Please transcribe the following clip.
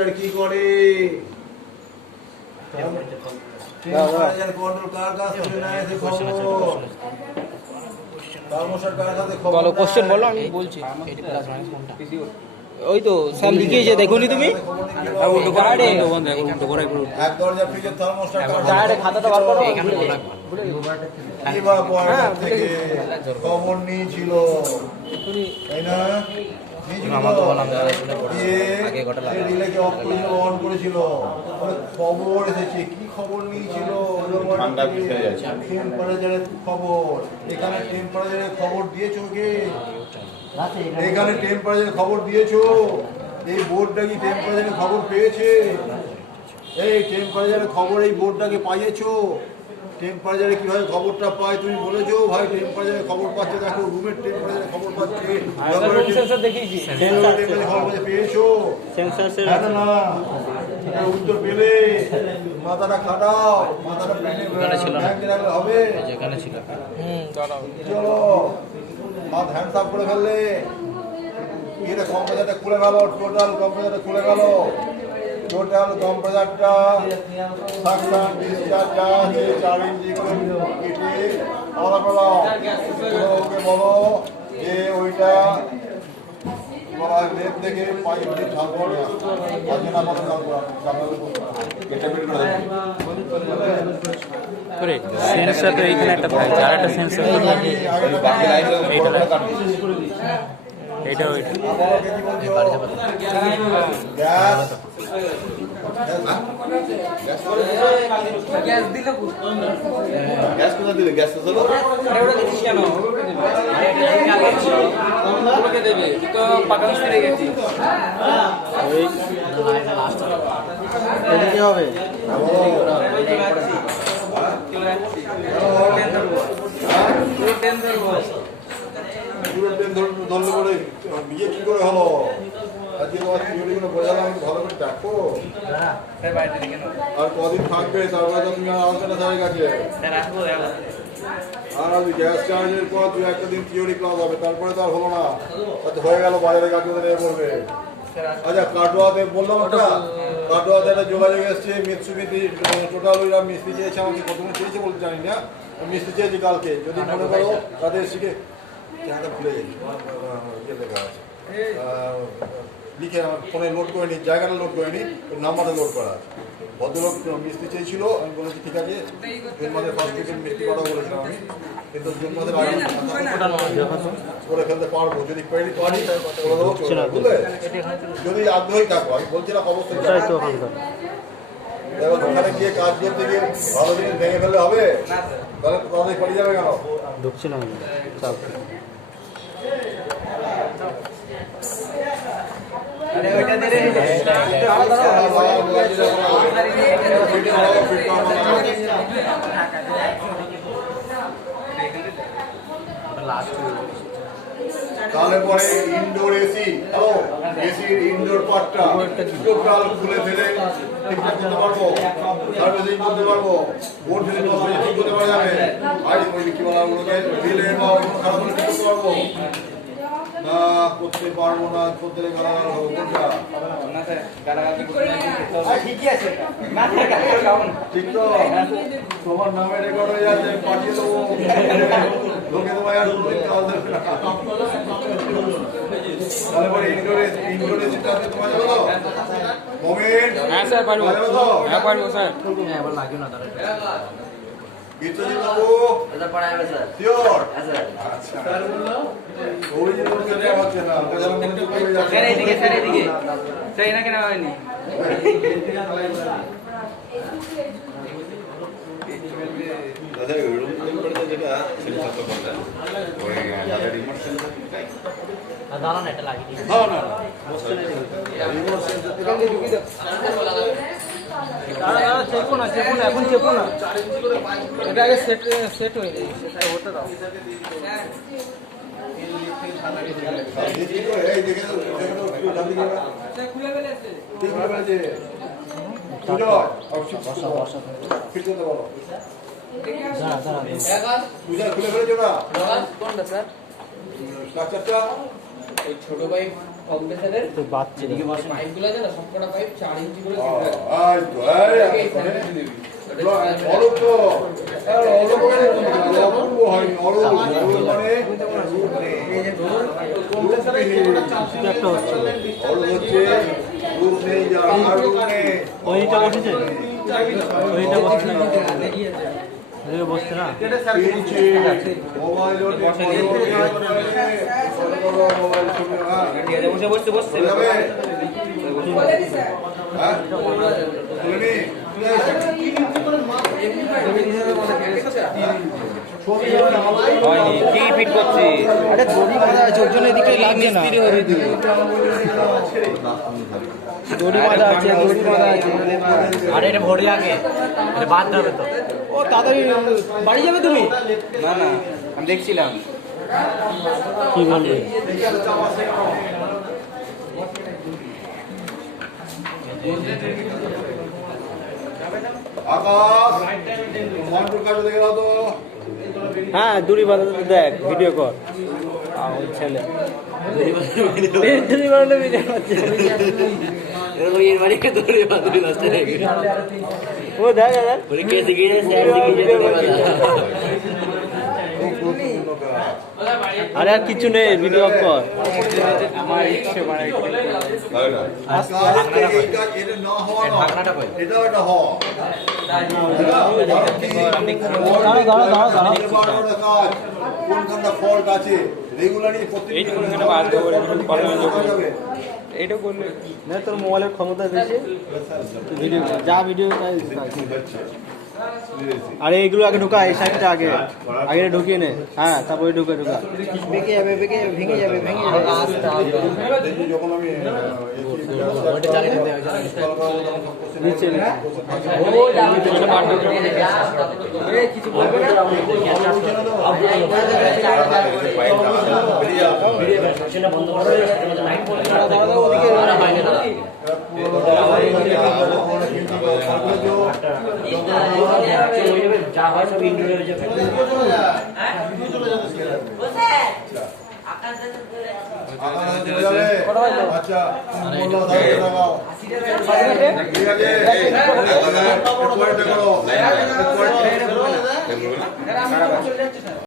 Thermostat কি করে? Temperature control car কাছ থেকে নেয় সে খবর? থার্মোস্টার কার কাছে খবর? বলো কোশ্চেন বলো, আমি বলছি। ওই তো স্যার লিখিয়েছে, দেখোনি তুমি? উল্টো করে উল্টো করে এক দরজা ফ্রিজের থার্মোস্টার ডাইরেক্ট খাতাটা বার করো। কিবা পয়েন্ট থেকে খবর নিয়েছিল, তাই না? অন করেছিল, খবর এসেছে। কি খবর নিয়েছিল? টেম্পারেচারের খবর। এখানে টেম্পারেচারের খবর দিয়েছো কে? এখানে টেম্পারেচারের খবর দিয়েছো? এই বোর্ডটা কি টেম্পারেচারের খবর পেয়েছে? এই টেম্পারেচারের খবর এই বোর্ডটাকে পাইয়েছো? টেম্পারেচারে কিভাবে খবরটা পায় তুমি বলেছো? ভাই টেম্পারেচারে খবর পাচ্ছে, দেখো রুমের টেম্পারেচারে খবর পাচ্ছে। পেয়েছো? না উত্তর পেলে মাথাটা খাটাও, মাথাটা হবে। চলো হাত হ্যান্ড সাফ করে ফেললে। এটা কম্প্রেসারটা খুলে গেল, টোটাল কম্প্রেসারটা খুলে গেল। টোটাল কম্প্রেসারটা সাকশন ডিসচার্জ যা আছে 4 ইঞ্চি করে কেটে আলাদা করলাম। ওকে বলো যে ওইটা লেপ থেকে পাইপ দিয়ে ঠাকুর আজকে না মতো কাম করা সেন্সর তো এইখানে একটা থাকে, আর একটা সেন্সর এইটা ওইটা গ্যাস দিলে গ্যাস কোথা দিলে? গ্যাস তো চলো কেন দেবে তো পাকানো ফিরে গেছি হবে ধরলে পরে বিয়ে কি করে হলো? আজকে তোমার থিওরিগুলো বোঝালাম, ভালো করে দেখো। আর কদিন থাকবে? তারপরে তো তুমি আর আসবে না স্যারের কাছে। আর আমি গ্যাস চার্জের পর 2-1 দিন থিওরি ক্লাস হবে, তারপরে তো আর হলো না। তাতে হয়ে গেল, বাজারে কাছে নিয়ে পড়বে। আচ্ছা কাটোয়াতে বললাম, একটা কাটোয়াতে একটা যোগাযোগ এসছে মিৎসুবিশি টোটাল। ওইরা মিস্ত্রি চেয়েছে আমাকে, প্রথমে চেয়েছে বলতে জানি না, মিস্ত্রি চেয়েছি কালকে। যদি মনে করো তাদের শিখে ভুলে যাই ইয়ে লেখা আছে, লিখে আমার ফোনে লোড করে নিই, জায়গাটা লোড করে নিই, ওই নাম্বারটা লোড করা আছে। ভদ্রলোক মিস্ত্রি চেয়েছিল, আমি বলেছি ঠিক আছে জুন মাসের ফার্স্ট উইকে মিস্ত্রি কথা বলেছিলাম আমি, কিন্তু জুন মাসের আগে করে ফেলতে পারবো। যদি পারি বুঝলে, যদি আগ্রহী থাকো। আমি বলছি না অবশ্যই ওখানে গিয়ে কাজ করতে গিয়ে ভালো জিনিস ভেঙে ফেললে হবে? তাহলে তাদের পড়ে যাবে কেন? ঢুকছে না তাহলে পরে ইনডোর এসি, হ্যালো এসির ইনডোর পার্টটা টোটাল খুলে ফেলে ঠিকঠাক করতে পারবো, সার্ভিসিং করতে পারবো। বোর্ড যদি নষ্ট হয়ে ঠিক করতে পারা যাবে। আর ওই কি বলা ওগুলোকে বিলে বা খারাপ হলে ঠিক করতে পারবো না? করতে পারবো না, করতে গালাগাল হবো। কোনটা ঠিক তো? তোমার নামে রেকর্ড হয়ে যাচ্ছে, পাঠিয়ে দেবো লোকে। তোমায় আর হ্যাঁ স্যার পারবো, হ্যাঁ পারবো স্যার। এবার লাগে না দাঁড়া দাঁড়ান, এটা লাগিয়ে চেপো না, চেপো না, এখন চেপো না, এটা আগে সেট হয়ে যায়, সেটা হতে দাও। ছোট ভাই কম্প্রেসারের তো বাচ্চা পাইপগুলো আছে না সবকটা পাইপ 4 ইঞ্চি করে এই তো অরূপ তো অরূপ অপূর্ব হয়নি অরূপ মানে একটা হচ্ছে অরূপ হচ্ছে রূপ নেই যার আর রূপ নেই ওইটা বসেছে ওইটা বসছে না ওইটা বসছে না পিনছে মোবাইল মোবাইল ছবি হ্যাঁ বসে বসে বসে যাবে হ্যাঁ শুনি হয়নি কি ফিট করছে আরে দড়ি বাঁধা আছে ওর জন্য এদিকে লাগছে না দড়ি বাঁধা আছে দড়ি বাঁধা আছে আরে এটা ভোর লাগে এটা বাদ হবে তো ও তাড়াতাড়ি বাড়ি যাবে তুমি না না আমি দেখছিলাম কি বলবে আকাশ মন্টুর কাছে দেখে দাও তো হ্যাঁ দড়ি বাঁধা দেখ ভিডিও কর ওই ছেলে দড়ি বাঁধলে ভিডিও করছে ও দেখ আরে আর কিছু নেই ভিডিও কর আমার ইচ্ছে মানে আজকে এই কাজ এটা না হওয়া নয় এটাও একটা হওয়া কোনখানটা ফল্ট আছে রেগুলারই এইটা করলে না তোর মোবাইলের ক্ষমতা বেশি ভিডিও যা ভিডিও তাই আরে এইগুলো আগে ঢোকা এই সাইডটা আগে আগে ঢুকিয়ে নে হ্যাঁ তারপরে ঢুকে ঢুকা বেঁকে যাবে ভেঙে যাবে যখন আমি নিচে কিছু বলবে যা হয় সব ইন্ডোরে হয়ে যাবে আচ্ছা ঠিক আছে